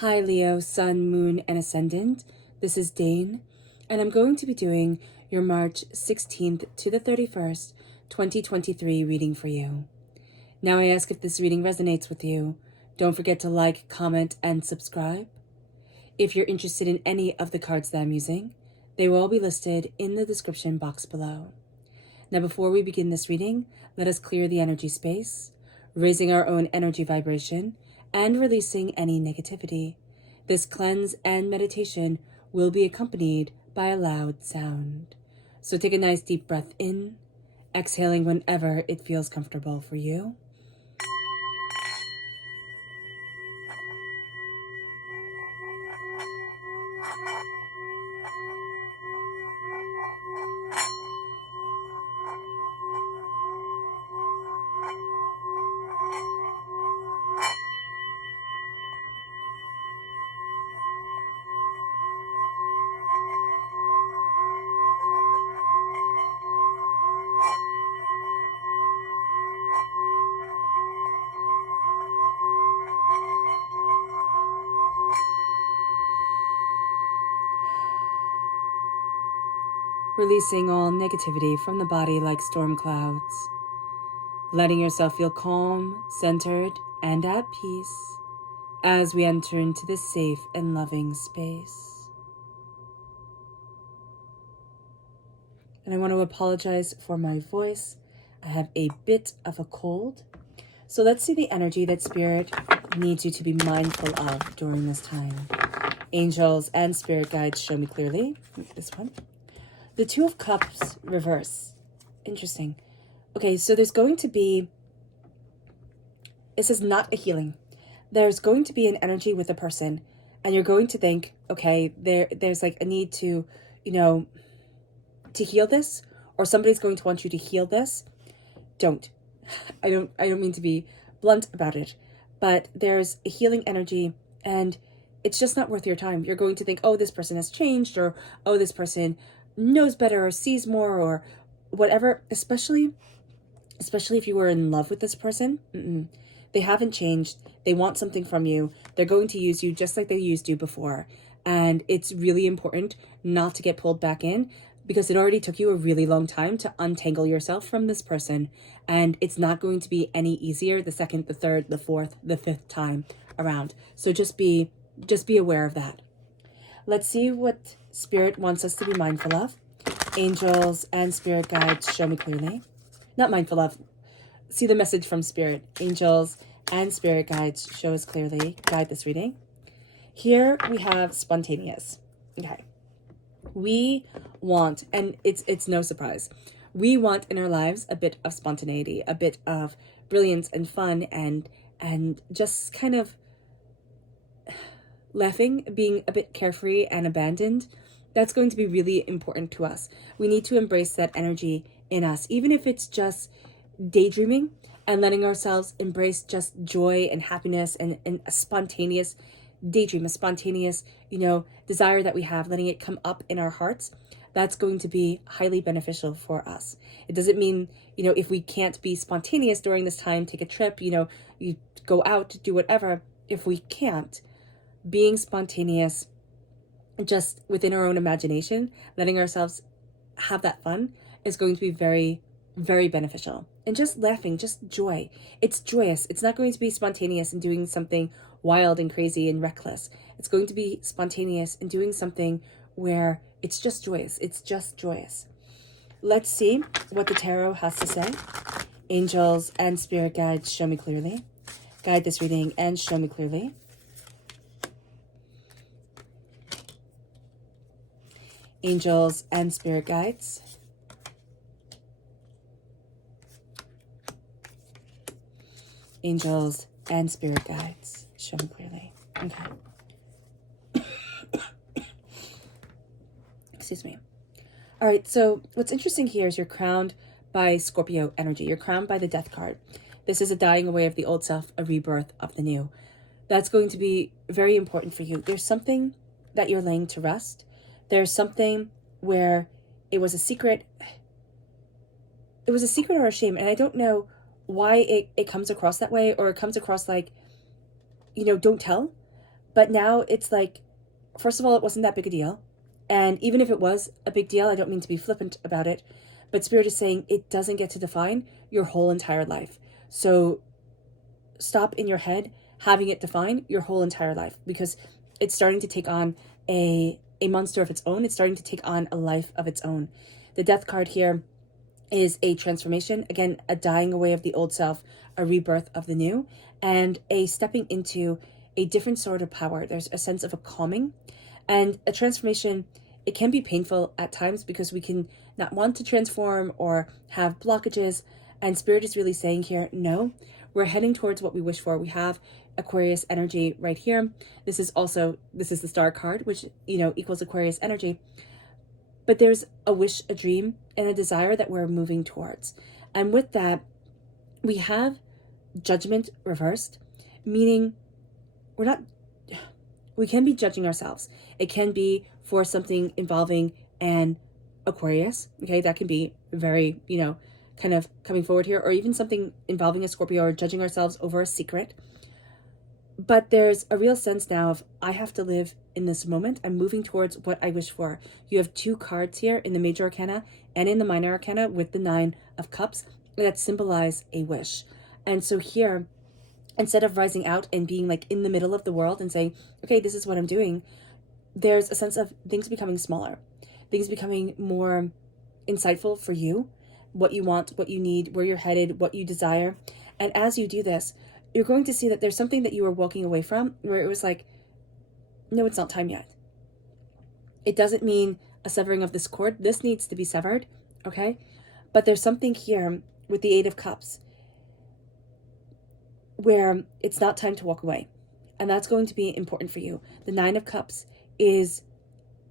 Hi Leo, Sun, Moon, and Ascendant. This is Dane, and I'm going to be doing your March 16th to the 31st, 2023 reading for you. Now I ask if this reading resonates with you. Don't forget to like, comment, and subscribe. If you're interested in any of the cards that I'm using, they will all be listed in the description box below. Now before we begin this reading, let us clear the energy space, raising our own energy vibration, and releasing any negativity. This cleanse and meditation will be accompanied by a loud sound. So take a nice deep breath in, exhaling whenever it feels comfortable for you. Releasing all negativity from the body like storm clouds. Letting yourself feel calm, centered, and at peace as we enter into this safe and loving space. And I want to apologize for my voice. I have a bit of a cold. So let's see the energy that Spirit needs you to be mindful of during this time. Angels and Spirit guides show me clearly. This one. The Two of Cups reverse. Interesting. Okay, so there's going to be, this is not a healing. There's going to be an energy with a person, and you're going to think, okay, there's like a need to, to heal this, or somebody's going to want you to heal this. Don't. I don't mean to be blunt about it, but there's a healing energy, and it's just not worth your time. You're going to think, oh, this person has changed, or oh, this person knows better or sees more or whatever, especially if you were in love with this person. They haven't changed. They want something from you. They're going to use you just like they used you before. And it's really important not to get pulled back in, because it already took you a really long time to untangle yourself from this person. And it's not going to be any easier the second, the third, the fourth, the fifth time around. So just be aware of that. Let's see what Spirit wants us to be mindful of. Angels and Spirit guides show me clearly. Not mindful of. See the message from Spirit. Angels and Spirit guides show us clearly. Guide this reading. Here we have spontaneous. Okay. We want, and it's no surprise, we want in our lives a bit of spontaneity, a bit of brilliance and fun, and just kind of laughing, being a bit carefree and abandoned. That's going to be really important to us. We need to embrace that energy in us, even if it's just daydreaming and letting ourselves embrace just joy and happiness and a spontaneous daydream, a spontaneous, desire that we have, letting it come up in our hearts. That's going to be highly beneficial for us. It doesn't mean, if we can't be spontaneous during this time, take a trip, you go out, do whatever. If we can't, being spontaneous, just within our own imagination, letting ourselves have that fun is going to be very, very beneficial. And just laughing, just joy. It's joyous. It's not going to be spontaneous and doing something wild and crazy and reckless. It's going to be spontaneous and doing something where it's just joyous. It's just joyous. Let's see what the tarot has to say. Angels and Spirit guides show me clearly. Guide this reading and show me clearly. Angels and Spirit guides. Angels and Spirit guides show me clearly. Okay. Excuse me. All right, so what's interesting here is you're crowned by Scorpio energy. You're crowned by the Death card. This is a dying away of the old self, a rebirth of the new. That's going to be very important for you. There's something that you're laying to rest. There's something where it was a secret. It was a secret or a shame, and I don't know why it comes across that way, or it comes across like, don't tell. But now it's like, first of all, it wasn't that big a deal. And even if it was a big deal, I don't mean to be flippant about it, but Spirit is saying it doesn't get to define your whole entire life. So stop in your head having it define your whole entire life, because it's starting to take on a monster of its own. It's starting to take on a life of its own. The Death card here is a transformation. Again, a dying away of the old self, a rebirth of the new, and a stepping into a different sort of power. There's a sense of a calming and a transformation. It can be painful at times because we can not want to transform or have blockages. And Spirit is really saying here, no, we're heading towards what we wish for. We have Aquarius energy right here. This is the Star card, which, equals Aquarius energy. But there's a wish, a dream, and a desire that we're moving towards. And with that, we have Judgment reversed, meaning we can be judging ourselves. It can be for something involving an Aquarius, okay? That can be very, kind of coming forward here, or even something involving a Scorpio, or judging ourselves over a secret. But there's a real sense now of, I have to live in this moment. I'm moving towards what I wish for. You have two cards here in the Major Arcana and in the Minor Arcana with the Nine of Cups that symbolize a wish. And so here, instead of rising out and being like in the middle of the world and saying, okay, this is what I'm doing, there's a sense of things becoming smaller, things becoming more insightful for you, what you want, what you need, where you're headed, what you desire. And as you do this, you're going to see that there's something that you were walking away from where it was like, no, it's not time yet. It doesn't mean a severing of this cord. This needs to be severed, okay? But there's something here with the Eight of Cups where it's not time to walk away. And that's going to be important for you. The Nine of Cups is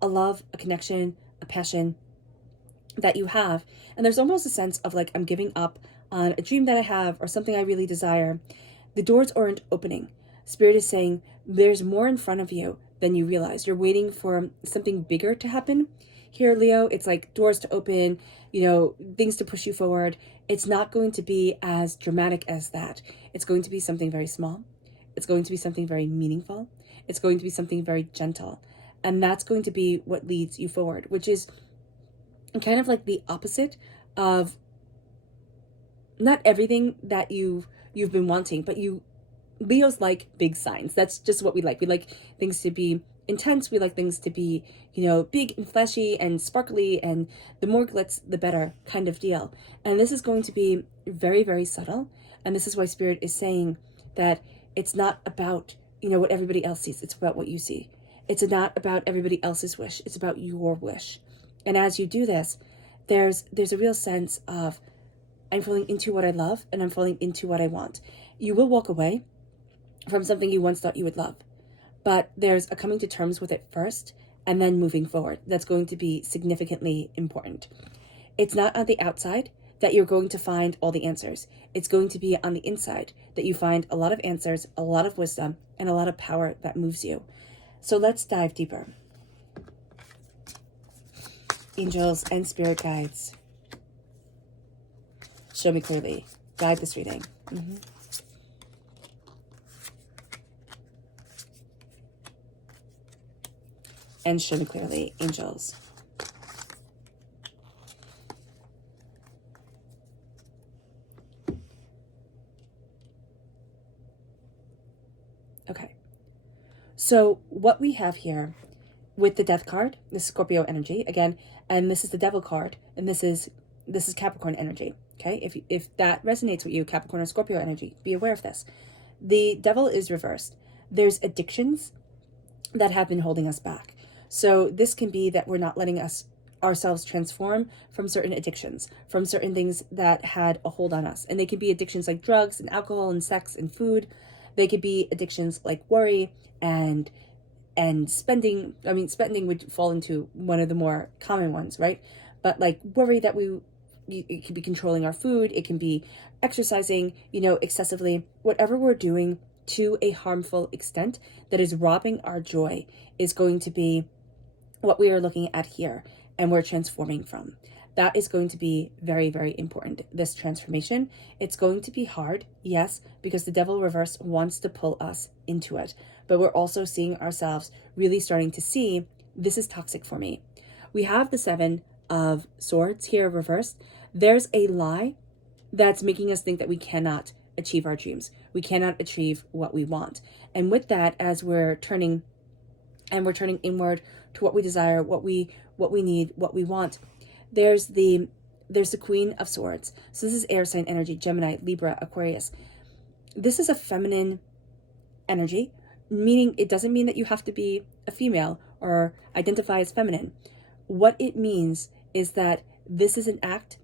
a love, a connection, a passion that you have. And there's almost a sense of like, I'm giving up on a dream that I have or something I really desire. The doors aren't opening. Spirit is saying there's more in front of you than you realize. You're waiting for something bigger to happen. Here, Leo, it's like doors to open, things to push you forward. It's not going to be as dramatic as that. It's going to be something very small. It's going to be something very meaningful. It's going to be something very gentle. And that's going to be what leads you forward, which is kind of like the opposite of not everything that you've been wanting, but Leos like big signs. That's just what we like. We like things to be intense. We like things to be, big and fleshy and sparkly, and the more glitz, the better kind of deal. And this is going to be very, very subtle. And this is why Spirit is saying that it's not about, what everybody else sees. It's about what you see. It's not about everybody else's wish. It's about your wish. And as you do this, there's a real sense of, I'm falling into what I love and I'm falling into what I want. You will walk away from something you once thought you would love, but there's a coming to terms with it first and then moving forward. That's going to be significantly important. It's not on the outside that you're going to find all the answers. It's going to be on the inside that you find a lot of answers, a lot of wisdom, and a lot of power that moves you. So let's dive deeper. Angels and spirit guides, show me clearly. Guide this reading. And show me clearly, angels. Okay. So what we have here with the Death card, this is Scorpio energy again, and this is the Devil card, and this is Capricorn energy. Okay, if that resonates with you, Capricorn or Scorpio energy, be aware of this. The Devil is reversed. There's addictions that have been holding us back. So this can be that we're not letting ourselves transform from certain addictions, from certain things that had a hold on us. And they can be addictions like drugs and alcohol and sex and food. They could be addictions like worry and spending. I mean, spending would fall into one of the more common ones, right? But like worry that it can be controlling our food. It can be exercising, excessively. Whatever we're doing to a harmful extent that is robbing our joy is going to be what we are looking at here and we're transforming from. That is going to be very, very important, this transformation. It's going to be hard, yes, because the Devil reverse wants to pull us into it. but we're also seeing ourselves really starting to see, this is toxic for me. We have the Seven of Swords here reversed. There's a lie that's making us think that we cannot achieve our dreams. We cannot achieve what we want. And with that, as we're turning inward to what we desire, what we need, what we want, there's the Queen of Swords. So this is air sign energy, Gemini, Libra, Aquarius. This is a feminine energy, meaning it doesn't mean that you have to be a female or identify as feminine. What it means is that this is an act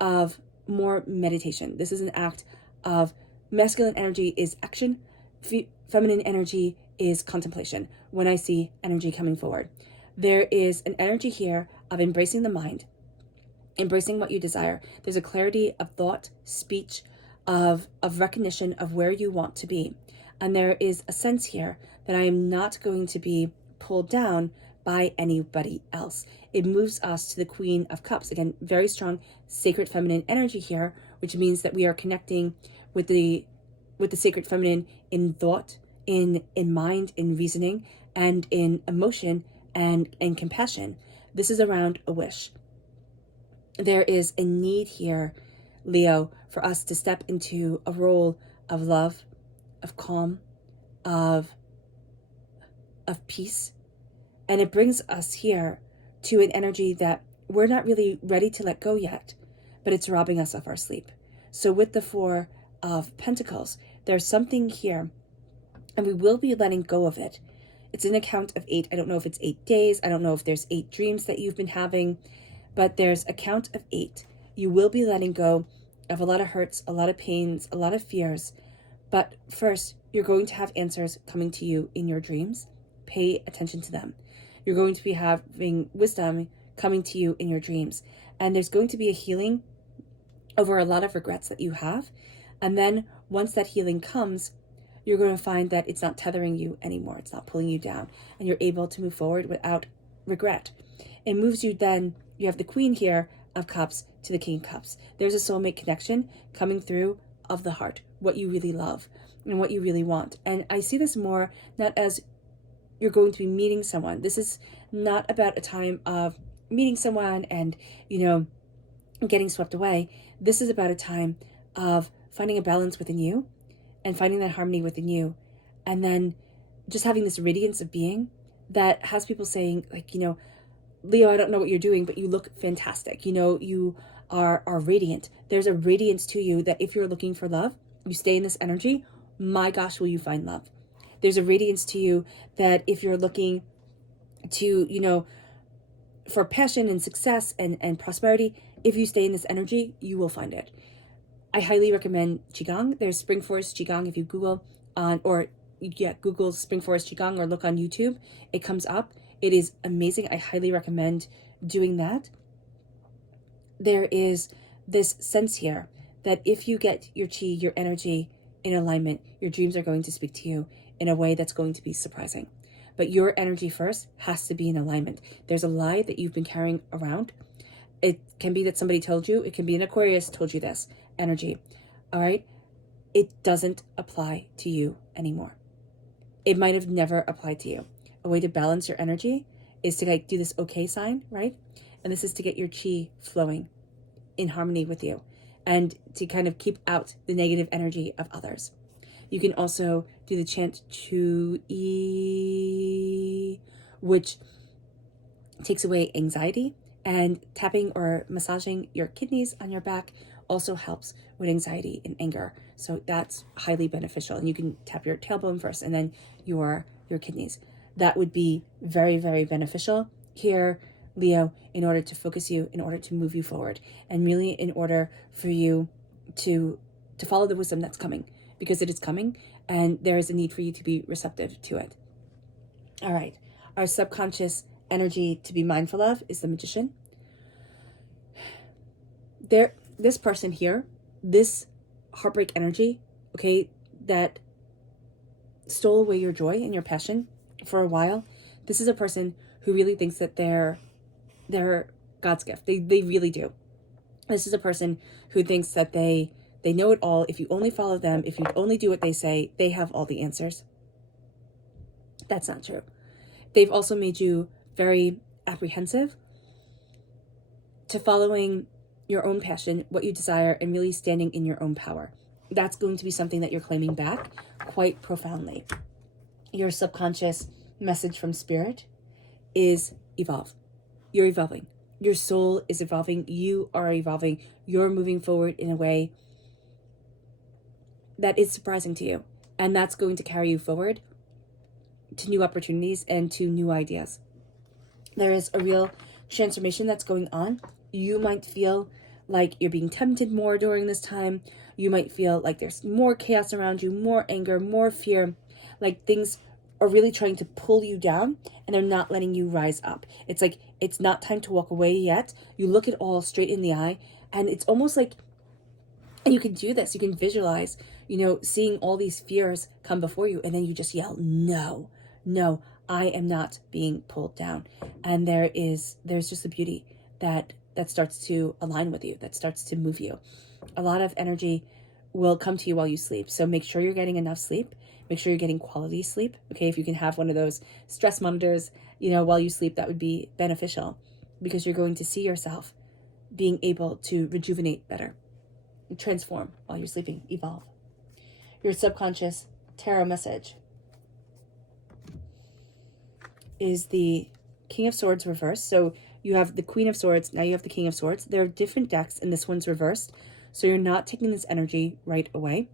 of more meditation. This is an act of masculine energy is action, feminine energy is contemplation. When I see energy coming forward, there is an energy here of embracing the mind, embracing what you desire. There's a clarity of thought, speech, of recognition of where you want to be. And there is a sense here that I am not going to be pulled down by anybody else. It moves us to the Queen of Cups. Again, very strong sacred feminine energy here, which means that we are connecting with the sacred feminine in thought, in mind, in reasoning, and in emotion and compassion. This is around a wish. There is a need here, Leo, for us to step into a role of love, of calm, of peace. And it brings us here to an energy that we're not really ready to let go yet, but it's robbing us of our sleep. So with the Four of Pentacles, there's something here, and we will be letting go of it. It's an account of 8. I don't know if it's 8 days. I don't know if there's 8 dreams that you've been having, but there's a count of 8. You will be letting go of a lot of hurts, a lot of pains, a lot of fears. But first, you're going to have answers coming to you in your dreams. Pay attention to them. You're going to be having wisdom coming to you in your dreams. And there's going to be a healing over a lot of regrets that you have. And then once that healing comes, you're going to find that it's not tethering you anymore. It's not pulling you down. And you're able to move forward without regret. It moves you then, you have the Queen here of Cups to the King of Cups. There's a soulmate connection coming through of the heart, what you really love and what you really want. And I see this more not as you're going to be meeting someone. This is not about a time of meeting someone and, getting swept away. This is about a time of finding a balance within you and finding that harmony within you. And then just having this radiance of being that has people saying, Leo, I don't know what you're doing, but you look fantastic. You are radiant. There's a radiance to you that if you're looking for love, you stay in this energy, my gosh, will you find love. There's a radiance to you that if you're looking to, for passion and success and prosperity, if you stay in this energy, you will find it. I highly recommend Qigong. There's Spring Forest Qigong. If you Google Google Spring Forest Qigong or look on YouTube, it comes up. It is amazing. I highly recommend doing that. There is this sense here that if you get your chi, your energy in alignment, your dreams are going to speak to you in a way that's going to be surprising. But your energy first has to be in alignment. There's a lie that you've been carrying around. It can be that somebody told you. It can be an Aquarius told you this energy. All right? It doesn't apply to you anymore. It might have never applied to you. A way to balance your energy is to do this okay sign, right? And this is to get your chi flowing in harmony with you and to kind of keep out the negative energy of others. You can also do the chant Chu-E, which takes away anxiety, and tapping or massaging your kidneys on your back also helps with anxiety and anger. So that's highly beneficial. And you can tap your tailbone first and then your kidneys. That would be very, very beneficial here, Leo, in order to focus you, in order to move you forward, and really in order for you to follow the wisdom that's coming, because it is coming and there is a need for you to be receptive to it. All right. Our subconscious energy to be mindful of is the Magician. This person here, this heartbreak energy, okay, that stole away your joy and your passion for a while. This is a person who really thinks that they're God's gift. They really do. This is a person who thinks that they know it all. If you only follow them, if you only do what they say, they have all the answers. That's not true. They've also made you very apprehensive to following your own passion, what you desire, and really standing in your own power. That's going to be something that you're claiming back quite profoundly. Your subconscious message from spirit is evolve. You're evolving. Your soul is evolving. You are evolving. You're moving forward in a way that is surprising to you. And that's going to carry you forward to new opportunities and to new ideas. There is a real transformation that's going on. You might feel like you're being tempted more during this time. You might feel like there's more chaos around you, more anger, more fear, like things are really trying to pull you down and they're not letting you rise up. It's like, it's not time to walk away yet. You look it all straight in the eye, and it's almost like, and you can do this, you can visualize, seeing all these fears come before you, and then you just yell, no, I am not being pulled down. And there's just a beauty that starts to align with you, that starts to move you. A lot of energy will come to you while you sleep. So make sure you're getting enough sleep. Make sure you're getting quality sleep. Okay, if you can have one of those stress monitors, while you sleep, that would be beneficial, because you're going to see yourself being able to rejuvenate better, transform while you're sleeping, evolve. Your subconscious tarot message is the King of Swords reversed. So you have the Queen of Swords, now you have the King of Swords. There are different decks, and this one's reversed. So you're not taking this energy right away,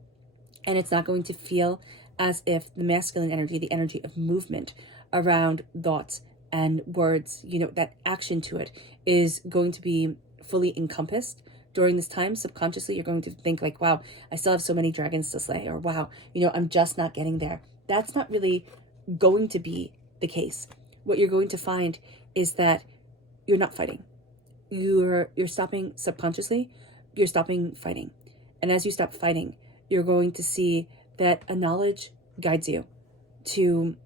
and it's not going to feel as if the masculine energy, the energy of movement around thoughts and words, that action to it is going to be fully encompassed during this time. Subconsciously, you're going to think like, wow, I still have so many dragons to slay, or wow, I'm just not getting there. That's not really going to be the case. What you're going to find is that you're not fighting. You're stopping subconsciously. You're stopping fighting. And as you stop fighting, you're going to see that a knowledge guides you to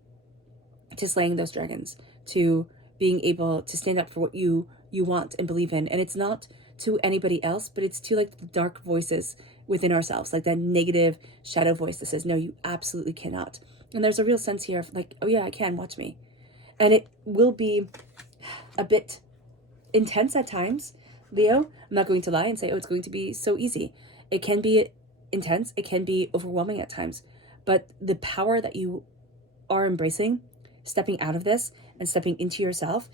slaying those dragons, to being able to stand up for what you want and believe in. And it's not to anybody else, but it's to like the dark voices within ourselves, like that negative shadow voice that says, no, you absolutely cannot. And there's a real sense here of like, oh yeah, I can, watch me. And it will be a bit intense at times, Leo. I'm not going to lie and say, oh, it's going to be so easy. It can be intense. It can be overwhelming at times. But the power that you are embracing, stepping out of this and stepping into yourself,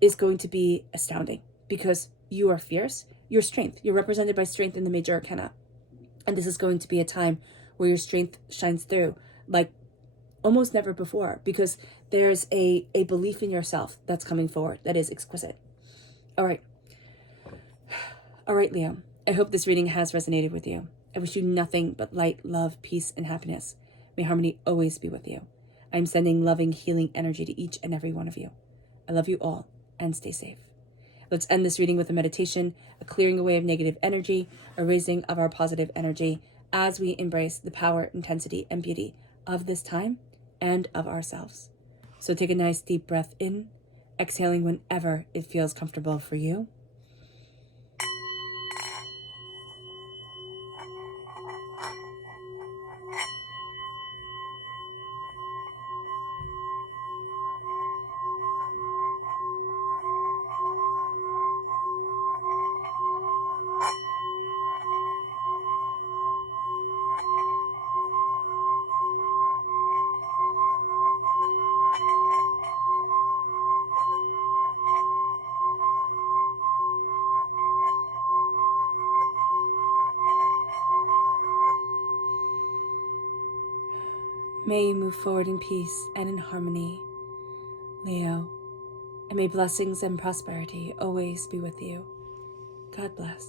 is going to be astounding, because you are fierce. Your strength. You're represented by strength in the major arcana. And this is going to be a time where your strength shines through like almost never before, because there's a belief in yourself that's coming forward that is exquisite. All right, Leo. I hope this reading has resonated with you. I wish you nothing but light, love, peace, and happiness. May harmony always be with you. I'm sending loving, healing energy to each and every one of you. I love you all, and stay safe. Let's end this reading with a meditation, a clearing away of negative energy, a raising of our positive energy as we embrace the power, intensity, and beauty of this time and of ourselves. So take a nice deep breath in, exhaling whenever it feels comfortable for you. May you move forward in peace and in harmony, Leo, and may blessings and prosperity always be with you. God bless.